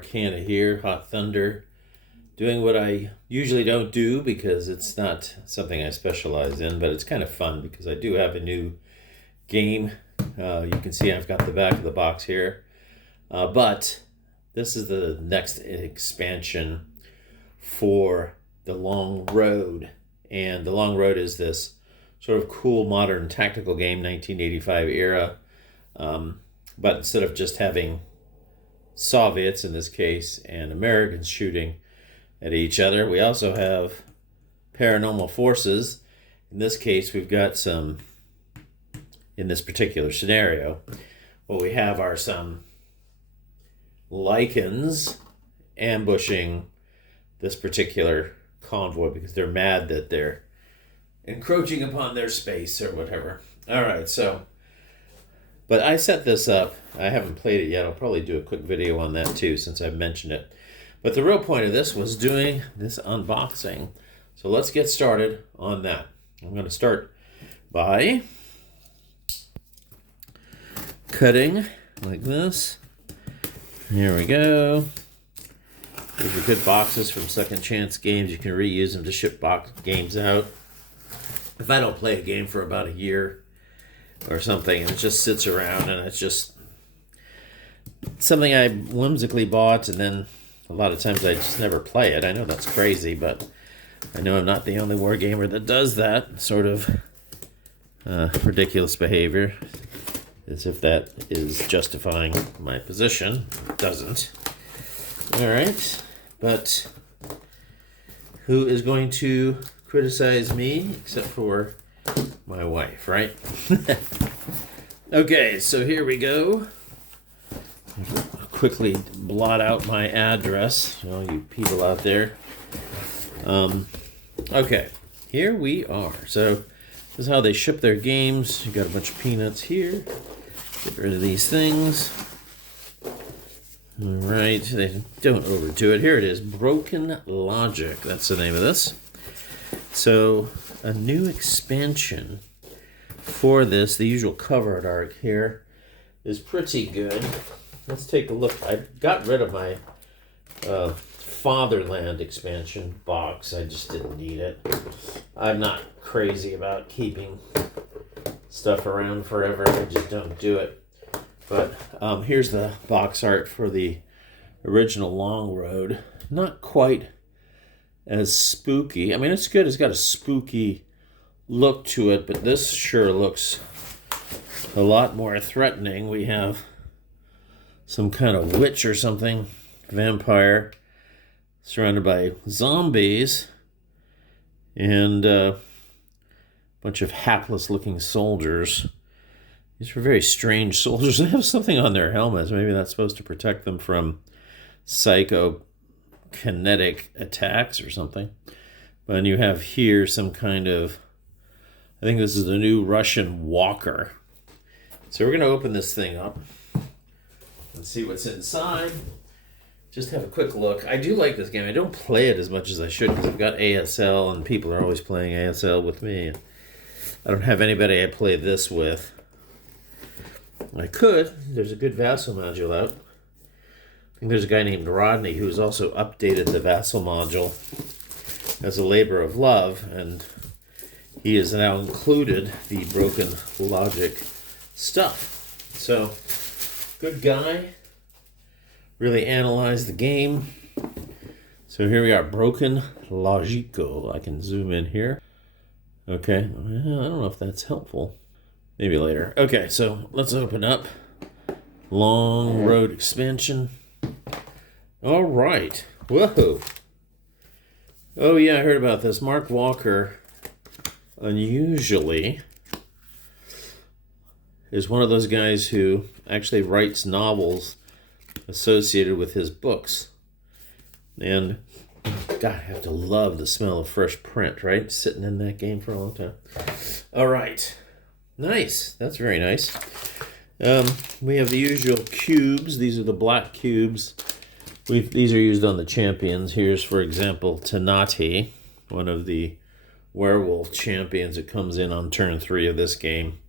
Arcana here, Hot Thunder, doing what I usually don't do because it's not something I specialize in, but it's kind of fun because I do have a new game. You can see I've got the back of the box here, but this is the next expansion for The Long Road, and The Long Road is this sort of cool modern tactical game, 1985 era, but instead of just having Soviets in this case and Americans shooting at each other, we also have paranormal forces. In this case, we've got some, in this particular scenario, what we have are some Lycans ambushing this particular convoy because they're mad that they're encroaching upon their space or whatever. All right, so, but I set this up. I haven't played it yet. I'll probably do a quick video on that too since I've mentioned it. But the real point of this was doing this unboxing. So let's get started on that. I'm going to start by cutting like this. Here we go. These are good boxes from Second Chance Games. You can reuse them to ship box games out. If I don't play a game for about a year or something and it just sits around and it's just something I whimsically bought and then a lot of times I just never play it. I know that's crazy, but I know I'm not the only war gamer that does that sort of ridiculous behavior, as if that is justifying my position. It doesn't. All right, but who is going to criticize me except for my wife, right? Okay, so here we go. Quickly blot out my address, all you people out there. Okay, here we are. So this is how they ship their games. You got a bunch of peanuts here. Get rid of these things. All right, they don't overdo it. Here it is, Broken Logic. That's the name of this. So a new expansion for this. The usual cover art here is pretty good. Let's take a look. I got rid of my Fatherland expansion box. I just didn't need it. I'm not crazy about keeping stuff around forever. I just don't do it. But here's the box art for the original Long Road. Not quite as spooky. I mean, it's good. It's got a spooky look to it, but this sure looks a lot more threatening. We have some kind of witch or something, vampire, surrounded by zombies, and a bunch of hapless-looking soldiers. These are very strange soldiers. They have something on their helmets. Maybe that's supposed to protect them from psychokinetic attacks or something. But you have here some kind of, I think this is the new Russian walker. So we're going to open this thing up and see what's inside. Just have a quick look. I do like this game. I don't play it as much as I should because I've got ASL and people are always playing ASL with me. I don't have anybody I play this with. I could. There's a good Vassal module out. I think there's a guy named Rodney who's also updated the Vassal module as a labor of love, and he has now included the Broken Logic stuff. So, good guy. Really analyzed the game. So here we are, Broken Logico. I can zoom in here. Okay, I don't know if that's helpful. Maybe later. Okay, so let's open up Long Road expansion. All right. Whoa. Oh yeah, I heard about this. Mark Walker, unusually, is one of those guys who actually writes novels associated with his books. And God, I have to love the smell of fresh print, right? Sitting in that game for a long time. All right. Nice. That's very nice. We have the usual cubes. These are the black cubes. These are used on the champions. Here's, for example, Tanati, one of the werewolf champions that comes in on turn 3 of this game.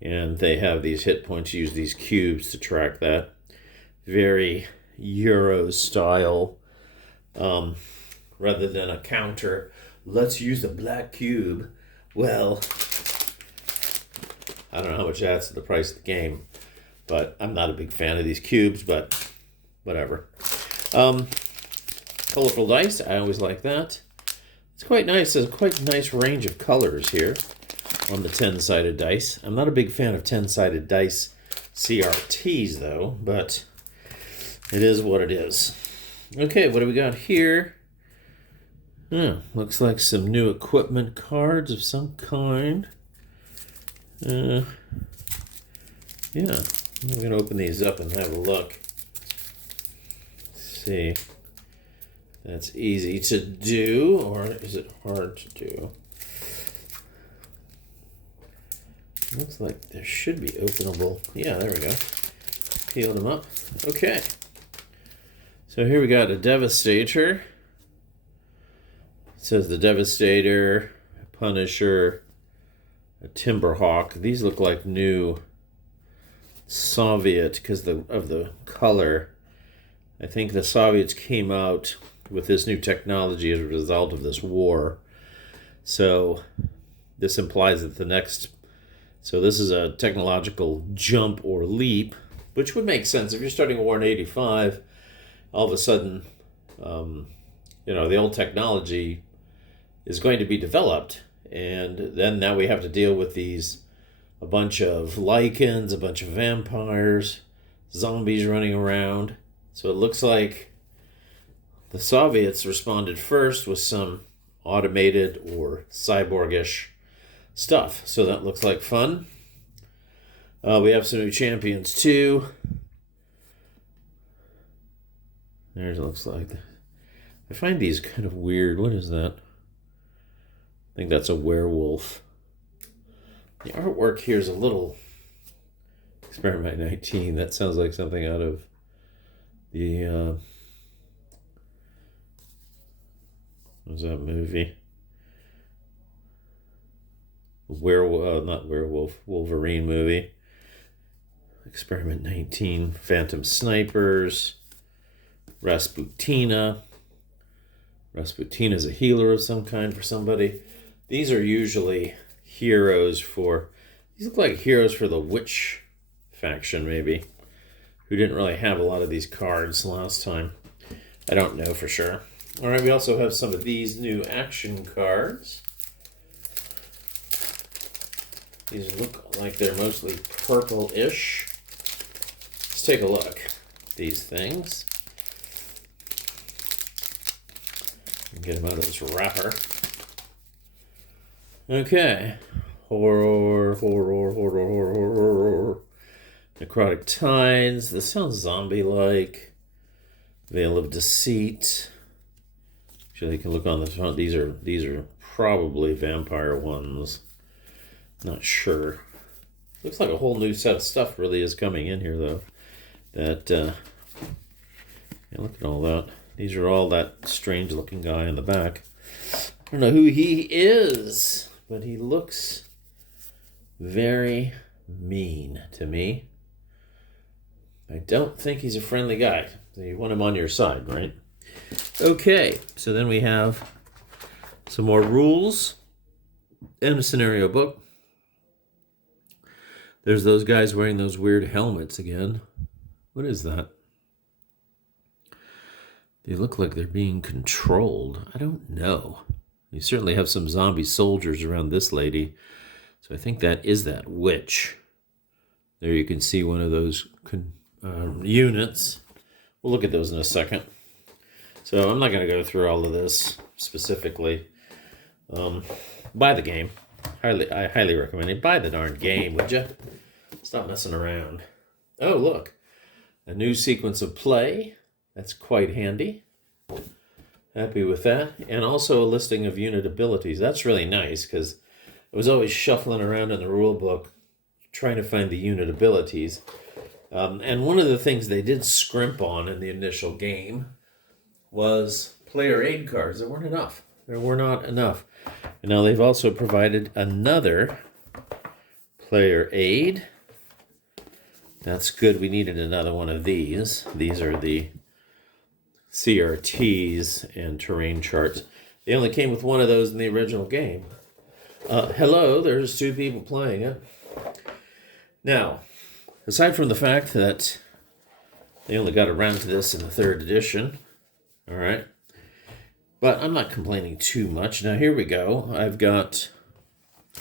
And they have these hit points. Use these cubes to track that. Very Euro style, rather than a counter. Let's use the black cube. Well, I don't know how much that adds to the price of the game, but I'm not a big fan of these cubes, but whatever. Colorful dice, I always like that. It's quite nice. There's a quite nice range of colors here on the 10-sided dice. I'm not a big fan of 10-sided dice CRTs, though, but it is what it is. Okay, what do we got here? Looks like some new equipment cards of some kind. Yeah, I'm going to open these up and have a look. Let's see. That's easy to do, or is it hard to do? Looks like there should be openable. Yeah, there we go. Peeled them up. Okay. So here we got a Devastator. It says the Devastator, Punisher, a Timberhawk. These look like new Soviet because of the color. I think the Soviets came out with this new technology as a result of this war. So this implies that so this is a technological jump or leap, which would make sense. If you're starting a war in 85, all of a sudden, the old technology is going to be developed. And then now we have to deal with a bunch of Lycans, a bunch of vampires, zombies running around. So it looks like the Soviets responded first with some automated or cyborgish stuff. So that looks like fun. We have some new champions too. There it looks like. I find these kind of weird. What is that? I think that's a werewolf. The artwork here is a little Experiment 19. That sounds like something out of the what was that movie? Wolverine movie. Experiment 19. Phantom Snipers. Rasputina. Rasputina's a healer of some kind for somebody. These are usually heroes for... These look like heroes for the witch faction, maybe. Who didn't really have a lot of these cards last time. I don't know for sure. Alright, we also have some of these new action cards. These look like they're mostly purple-ish. Let's take a look at these things. Get them out of this wrapper. Okay. Horror. Necrotic Tides. This sounds zombie-like. Veil of Deceit. Actually, you can look on the front. These are probably vampire ones. Not sure. Looks like a whole new set of stuff really is coming in here, though. That, yeah, look at all that. These are all that strange-looking guy in the back. I don't know who he is, but he looks very mean to me. I don't think he's a friendly guy. You want him on your side, right? Okay, so then we have some more rules and a scenario book. There's those guys wearing those weird helmets again. What is that? They look like they're being controlled. I don't know. You certainly have some zombie soldiers around this lady. So I think that is that witch. There you can see one of those units. We'll look at those in a second. So I'm not going to go through all of this specifically. Buy the game. I highly recommend it. Buy the darn game, would you? Stop messing around. Oh, look. A new sequence of play. That's quite handy. Happy with that. And also a listing of unit abilities. That's really nice because I was always shuffling around in the rule book trying to find the unit abilities. And one of the things they did scrimp on in the initial game was player aid cards. There weren't enough. There were not enough. And now they've also provided another player aid. That's good. We needed another one of these. These are the CRTs and terrain charts. They only came with one of those in the original game. Hello, there's 2 people playing it. Now, aside from the fact that they only got around to this in the 3rd edition, all right, but I'm not complaining too much. Now, here we go. I've got a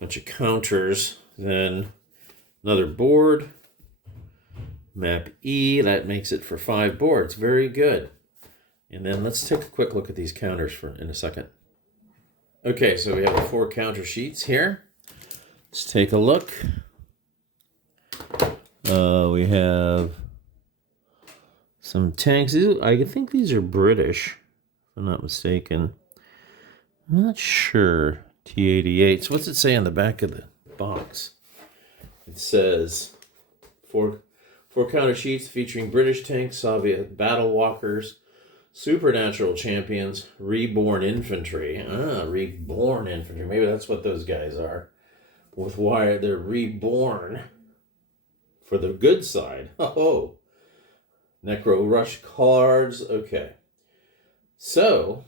bunch of counters, then another board, map E, that makes it for 5 boards. Very good. And then let's take a quick look at these counters in a second. Okay, so we have the 4 counter sheets here. Let's take a look. We have some tanks. I think these are British, if I'm not mistaken. I'm not sure. T-88s. What's it say on the back of the box? It says 4 counter sheets featuring British tanks, Soviet battle walkers, supernatural champions, reborn infantry. Reborn infantry. Maybe that's what those guys are. With why they're reborn for the good side. Oh, Necro Rush cards. Okay. So,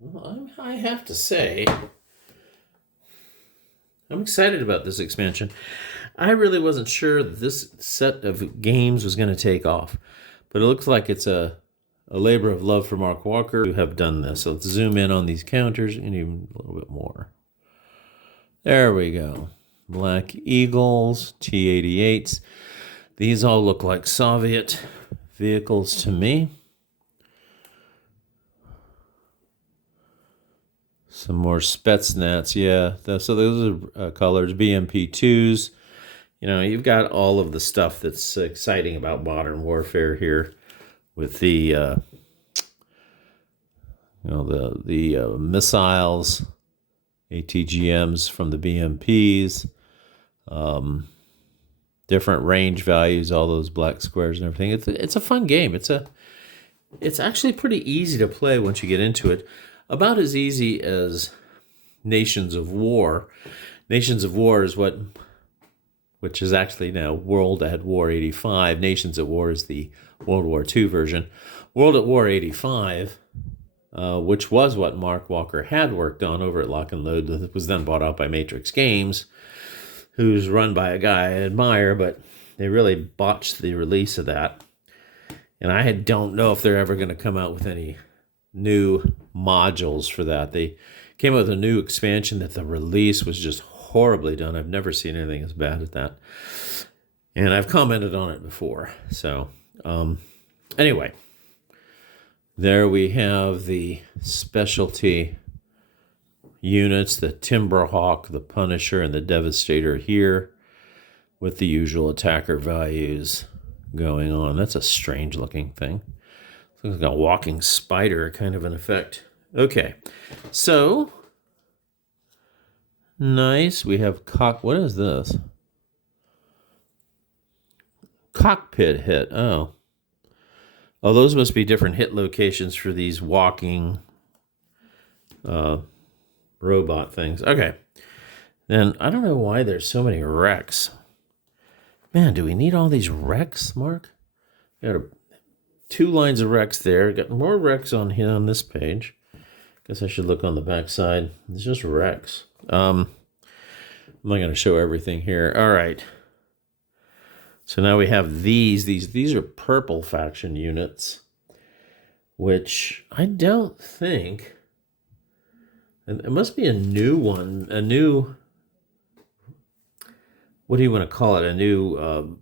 well, I have to say, I'm excited about this expansion. I really wasn't sure that this set of games was going to take off, but it looks like it's a labor of love for Mark Walker who have done this. So let's zoom in on these counters and even a little bit more. There we go. Black Eagles, T-88s. These all look like Soviet vehicles to me. Some more Spetsnaz, yeah. So those are colors, BMP-2s. You know, you've got all of the stuff that's exciting about modern warfare here with the, the missiles, ATGMs from the BMPs, different range values, all those black squares and everything. It's a fun game. It's actually pretty easy to play once you get into it. About as easy as Nations of War. Nations of War is which is actually now World at War 85. Nations at War is the World War II version. World at War 85, which was what Mark Walker had worked on over at Lock and Load, that was then bought out by Matrix Games, who's run by a guy I admire, but they really botched the release of that. And I don't know if they're ever going to come out with any new modules for that. They came out with a new expansion that the release was just horribly done. I've never seen anything as bad as that. And I've commented on it before. So, anyway, there we have the specialty units, the Timberhawk, the Punisher, and the Devastator here with the usual attacker values going on. That's a strange looking thing. Looks like a walking spider kind of an effect. Okay, so nice. We have what is this? Cockpit hit. Oh, those must be different hit locations for these walking robot things. Okay, then I don't know why there's so many wrecks. Man, do we need all these wrecks, Mark? Got 2 lines of wrecks there. Got more wrecks on here on this page. Guess I should look on the back side. It's just wrecks. I'm not going to show everything here. All right. So now we have these. These are purple faction units, which I don't think. And it must be a new one. A new. What do you want to call it? A new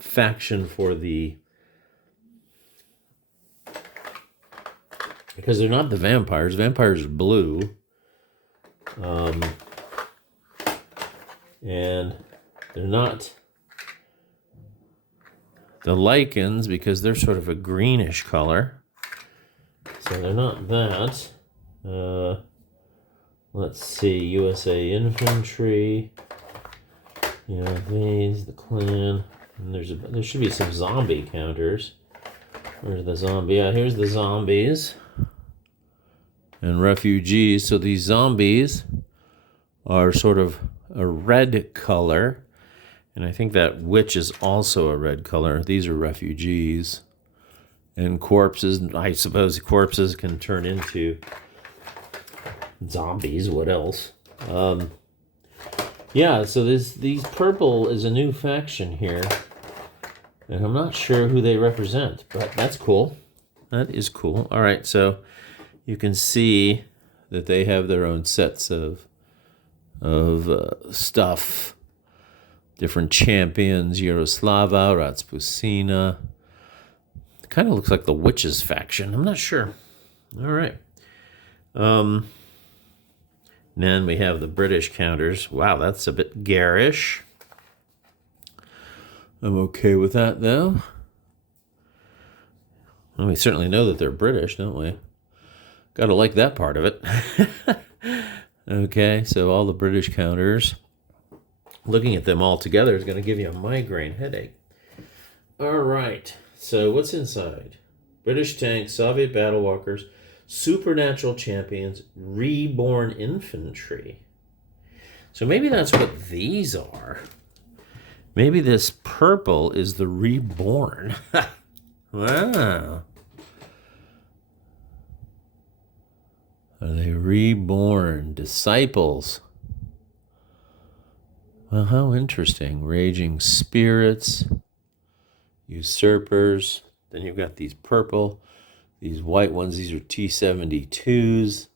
faction for the. Because they're not the vampires. Vampires are blue. And they're not the Lycans because they're sort of a greenish color. So they're not that. Let's see. USA Infantry. You know, these, the Clan. And there should be some zombie counters. Where's the zombie? Yeah, here's the zombies. And refugees. So these zombies are sort of a red color. And I think that witch is also a red color. These are refugees. And corpses, I suppose corpses can turn into zombies. What else? Yeah, so these purple is a new faction here. And I'm not sure who they represent, but that's cool. That is cool. All right, so you can see that they have their own sets of stuff. Different champions, Yaroslava, Ratspussina. Kind of looks like the Witches faction. I'm not sure. All right. Then we have the British counters. Wow, that's a bit garish. I'm okay with that, though. Well, we certainly know that they're British, don't we? Gotta like that part of it. Okay, so all the British counters. Looking at them all together is going to give you a migraine headache. All right, so what's inside? British tanks, Soviet battle walkers, supernatural champions, reborn infantry. So maybe that's what these are. Maybe this purple is the reborn. Wow. Are they reborn disciples? Well, how interesting. Raging spirits, usurpers. Then you've got these purple, these white ones. These are T-72s.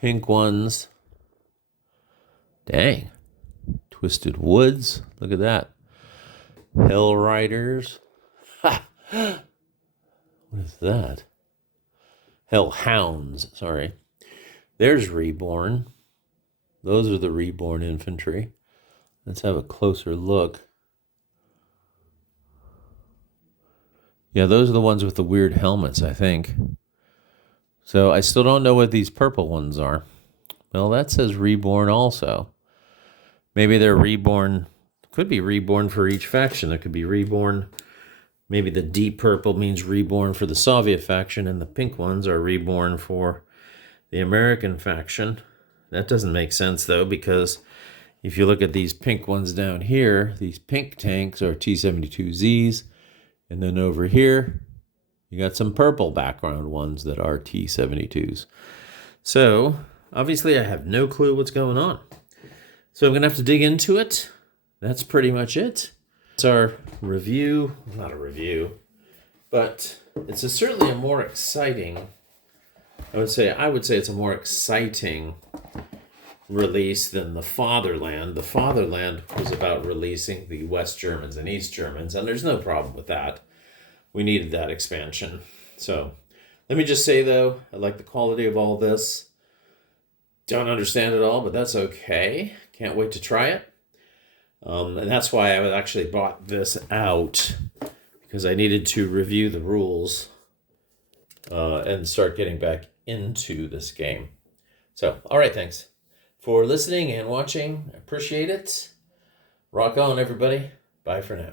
Pink ones. Dang. Twisted Woods. Look at that. Hell Riders. Ha! What is that? Hell Hounds. Sorry. There's Reborn. Those are the Reborn infantry. Let's have a closer look. Yeah, those are the ones with the weird helmets, I think. So I still don't know what these purple ones are. Well, that says Reborn also. Maybe they're reborn. Could be reborn for each faction. There could be reborn. Maybe the deep purple means reborn for the Soviet faction, and the pink ones are reborn for the American faction. That doesn't make sense, though, because if you look at these pink ones down here, these pink tanks are T-72Zs. And then over here, you got some purple background ones that are T-72s. So, obviously, I have no clue what's going on. So I'm going to have to dig into it. That's pretty much it. It's our review. Not a review, but it's certainly a more exciting, I would say it's a more exciting release than the Fatherland. The Fatherland was about releasing the West Germans and East Germans, and there's no problem with that. We needed that expansion. So let me just say, though, I like the quality of all this. Don't understand it all, but that's okay. Can't wait to try it. And that's why I actually bought this out, because I needed to review the rules and start getting back into this game. So, all right, thanks for listening and watching. I appreciate it. Rock on, everybody. Bye for now.